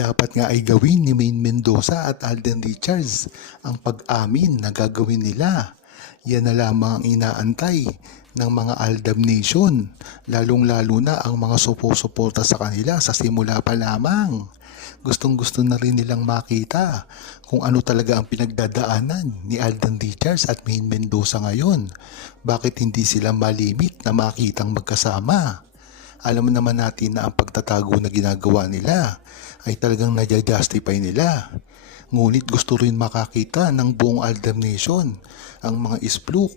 Dapat nga ay gawin ni Maine Mendoza at Alden Richards ang pag-amin na gagawin nila. Yan na lamang ang inaantay ng mga Aldab Nation, lalong-lalo na ang mga suporta sa kanila sa simula pa lamang. Gustong-gusto na rin nilang makita kung ano talaga ang pinagdadaanan ni Alden Richards at Maine Mendoza ngayon. Bakit hindi sila malimit na makitang magkasama? Alam naman natin na ang pagtatago na ginagawa nila ay talagang nadya-justify nila. Ngunit gusto rin makakita ng buong Aldab Nation ang mga ispluk.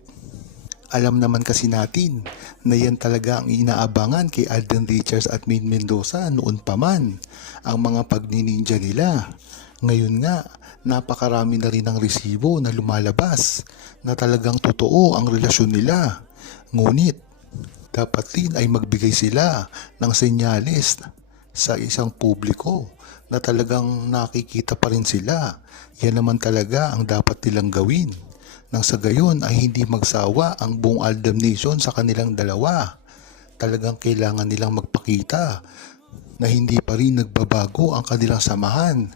Alam naman kasi natin na yan talaga ang inaabangan kay Alden Richards at Maine Mendoza noon pa man, ang mga pagnininja nila. Ngayon nga, napakarami na rin ang resibo na lumalabas na talagang totoo ang relasyon nila. Ngunit, dapat din ay magbigay sila ng senyales sa isang publiko na talagang nakikita pa rin sila. Yan naman talaga ang dapat nilang gawin. Nang sa gayon ay hindi magsawa ang buong Aldab Nation sa kanilang dalawa. Talagang kailangan nilang magpakita na hindi pa rin nagbabago ang kanilang samahan.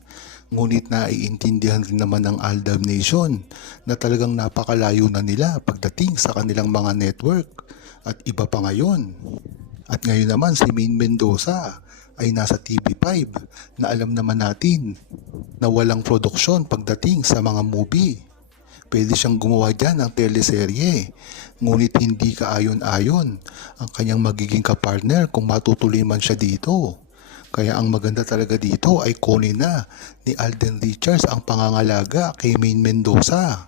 Ngunit naiintindihan rin naman ng Aldab Nation na talagang napakalayo na nila pagdating sa kanilang mga network at iba pa ngayon. At ngayon naman si Maine Mendoza ay nasa TV5 na alam naman natin na walang produksyon pagdating sa mga movie. Pwede siyang gumawa dyan ng teleserye, ngunit hindi kaayon-ayon ang kanyang magiging kapartner kung matutuloy man siya dito. Kaya ang maganda talaga dito ay kunin na ni Alden Richards ang pangangalaga kay Maine Mendoza.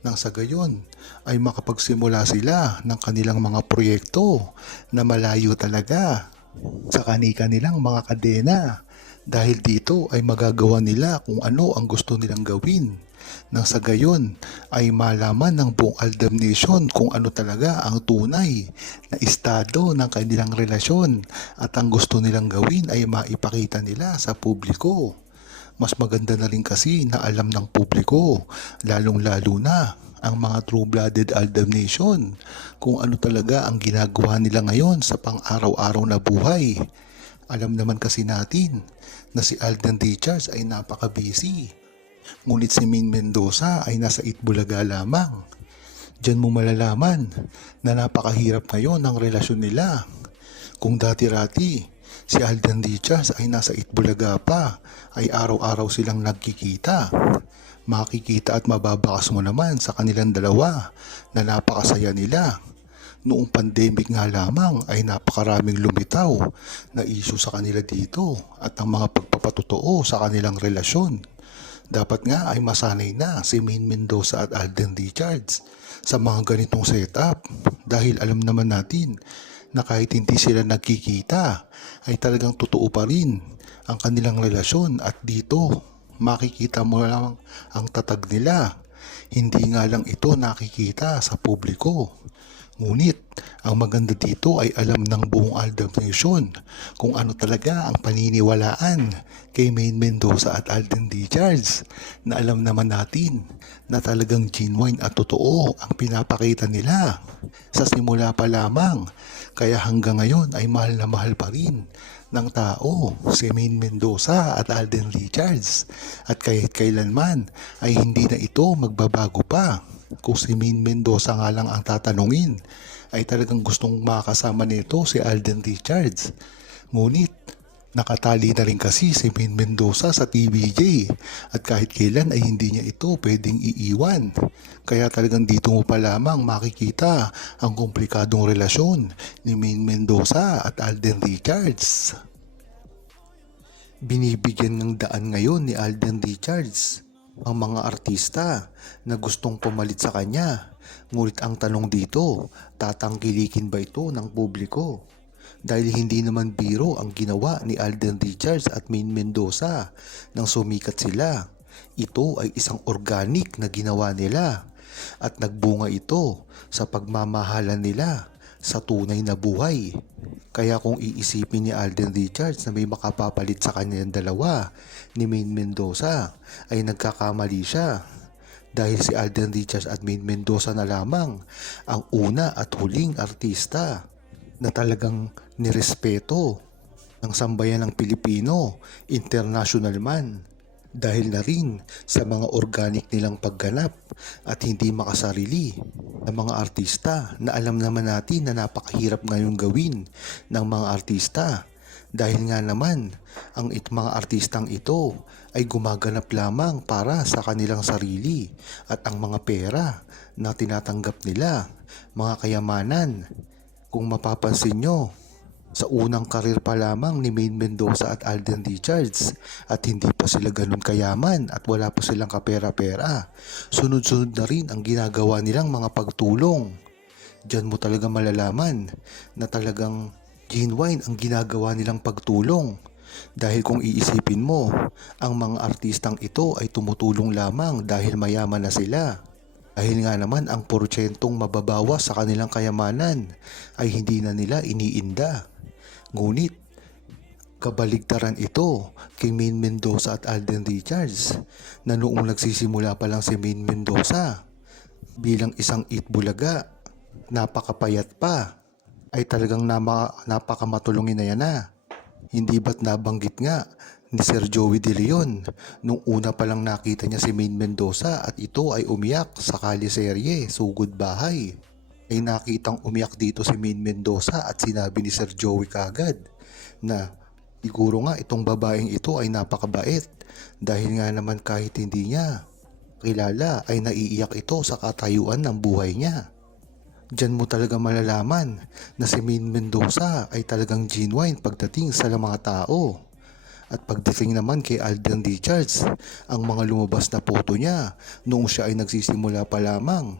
Nang sa gayon ay makapagsimula sila ng kanilang mga proyekto na malayo talaga sa kanilang mga kadena. Dahil dito ay magagawa nila kung ano ang gusto nilang gawin. Nang sa gayon ay malaman ng buong Aldab Nation kung ano talaga ang tunay na estado ng kanilang relasyon at ang gusto nilang gawin ay maipakita nila sa publiko. Mas maganda na rin kasi na alam ng publiko, lalong-lalo na ang mga true-blooded Aldab Nation, kung ano talaga ang ginagawa nila ngayon sa pang-araw-araw na buhay. Alam naman kasi natin na si Alden Richards ay napaka-busy. Ngunit si Maine Mendoza ay nasa Itbulaga lamang. Diyan mo malalaman na napakahirap ngayon ang relasyon nila. Kung dati-rati si Alden Richards ay nasa Itbulaga pa, ay araw-araw silang nagkikita. Makikita at mababakas mo naman sa kanilang dalawa na napakasaya nila. Noong pandemic nga lamang ay napakaraming lumitaw na issue sa kanila dito at ang mga pagpapatotoo sa kanilang relasyon. Dapat nga ay masanay na si Maine Mendoza at Alden Richards sa mga ganitong setup dahil alam naman natin na kahit hindi sila nagkikita ay talagang totoo pa rin ang kanilang relasyon at dito makikita mo lang ang tatag nila. Hindi nga lang ito nakikita sa publiko. Ngunit, ang maganda dito ay alam ng buong Aldab Nation kung ano talaga ang paniniwalaan kay Maine Mendoza at Alden Richards na alam naman natin na talagang genuine at totoo ang pinapakita nila sa simula pa lamang. Kaya hanggang ngayon ay mahal na mahal pa rin ng tao si Maine Mendoza at Alden Richards at kahit kailanman ay hindi na ito magbabago pa. Kung si Maine Mendoza nga lang ang tatanungin, ay talagang gustong makasama nito si Alden Richards. Ngunit, nakatali na rin kasi si Maine Mendoza sa TVJ at kahit kailan ay hindi niya ito pwedeng iiwan. Kaya talagang dito mo pa lamang makikita ang komplikadong relasyon ni Maine Mendoza at Alden Richards. Binibigyan ng daan ngayon ni Alden Richards ang mga artista na gustong pumalit sa kanya. Ngunit ang tanong dito, tatangkilikin ba ito ng publiko? Dahil hindi naman biro ang ginawa ni Alden Richards at Maine Mendoza nang sumikat sila. Ito ay isang organic na ginawa nila at nagbunga ito sa pagmamahalan nila sa tunay na buhay. Kaya kung iisipin ni Alden Richards na may makapapalit sa kanyang dalawa ni Maine Mendoza ay nagkakamali siya. Dahil si Alden Richards at Maine Mendoza na lamang ang una at huling artista na talagang nirespeto ng sambayan ng Pilipino, international man. Dahil na rin sa mga organic nilang pagganap at hindi makasarili ng mga artista na alam naman natin na napakahirap ngayong gawin ng mga artista. Dahil nga naman ang mga artistang ito ay gumaganap lamang para sa kanilang sarili at ang mga pera na tinatanggap nila, mga kayamanan. Kung mapapansin nyo, sa unang karir pa lamang ni Maine Mendoza at Alden Richards at hindi pa sila ganun kayaman at wala pa silang kapera-pera. Sunod-sunod na rin ang ginagawa nilang mga pagtulong. Diyan mo talaga malalaman na talagang genuine ang ginagawa nilang pagtulong. Dahil kung iisipin mo, ang mga artistang ito ay tumutulong lamang dahil mayaman na sila. Dahil nga naman ang porsyentong mababawas sa kanilang kayamanan ay hindi na nila iniinda. Ngunit, kabaligtaran ito kay Maine Mendoza at Alden Richards na noong nagsisimula pa lang si Maine Mendoza bilang isang itbulaga, napakapayat pa, ay talagang napakamatulungin na yan na. Hindi ba't nabanggit nga ni Sir Joey De Leon nung una pa lang nakita niya si Maine Mendoza at ito ay umiyak sa kaliserye, Sugod Bahay. Ay nakitang umiyak dito si Maine Mendoza at sinabi ni Sir Joey kagad na siguro nga itong babaeng ito ay napakabait dahil nga naman kahit hindi niya kilala ay naiiyak ito sa katayuan ng buhay niya. Diyan mo talaga malalaman na si Maine Mendoza ay talagang genuine pagdating sa mga tao. At pagdating naman kay Alden Richards, ang mga lumabas na photo niya noong siya ay nagsisimula pa lamang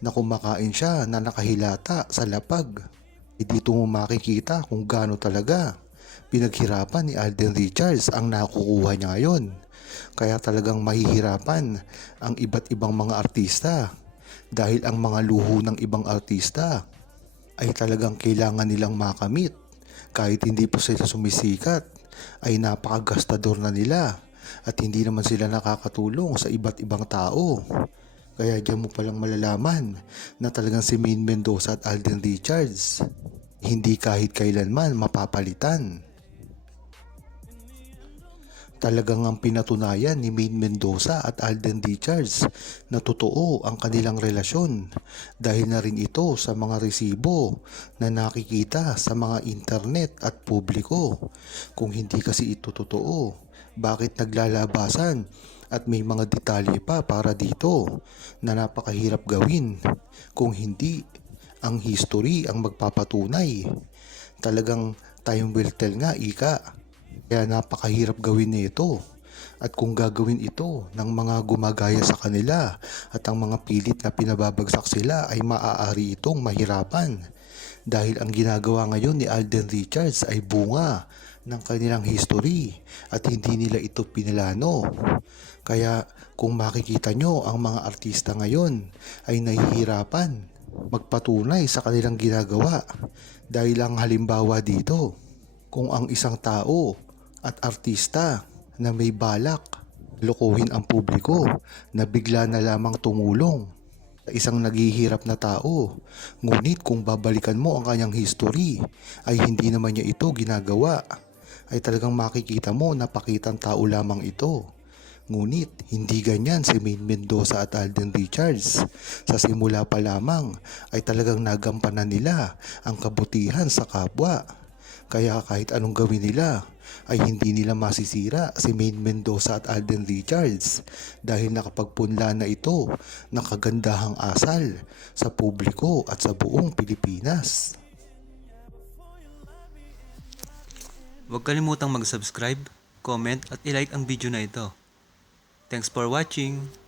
na kumakain siya na nakahilata sa lapag. E dito mo makikita kung gaano talaga pinaghirapan ni Alden Richards ang nakukuha niya ngayon. Kaya talagang mahihirapan ang iba't ibang mga artista dahil ang mga luho ng ibang artista ay talagang kailangan nilang makamit. Kahit hindi pa sila sumisikat ay napakagastador na nila at hindi naman sila nakakatulong sa iba't ibang tao. Kaya diyan mo palang malalaman na talagang si Maine Mendoza at Alden Richards hindi kahit kailanman mapapalitan. Talagang ang pinatunayan ni Maine Mendoza at Alden Richards na totoo ang kanilang relasyon dahil na rin ito sa mga resibo na nakikita sa mga internet at publiko. Kung hindi kasi ito totoo, bakit naglalabasan at may mga detalye pa para dito na napakahirap gawin kung hindi ang history ang magpapatunay. Talagang time will tell nga, ika. Kaya napakahirap gawin nito. At kung gagawin ito ng mga gumagaya sa kanila at ang mga pilit na pinababagsak sila ay maaari itong mahirapan. Dahil ang ginagawa ngayon ni Alden Richards ay bunga ng kanilang history at hindi nila ito pinilano. Kaya kung makikita nyo ang mga artista ngayon ay nahihirapan magpatunay sa kanilang ginagawa. Dahil ang halimbawa dito, kung ang isang tao at artista na may balak lokohin ang publiko na bigla na lamang tumulong sa isang naghihirap na tao. Ngunit kung babalikan mo ang kanyang history ay hindi naman niya ito ginagawa, ay talagang makikita mo na pakitang tao lamang ito. Ngunit hindi ganyan si Maine Mendoza at Alden Richards. Sa simula pa lamang ay talagang nagampanan nila ang kabutihan sa kapwa. Kaya kahit anong gawin nila ay hindi nila masisira si Maine Mendoza at Alden Richards dahil nakapagpunla na ito ng kagandahang asal sa publiko at sa buong Pilipinas. Huwag kalimutang mag-subscribe, comment at i-like ang video na ito. Thanks for watching!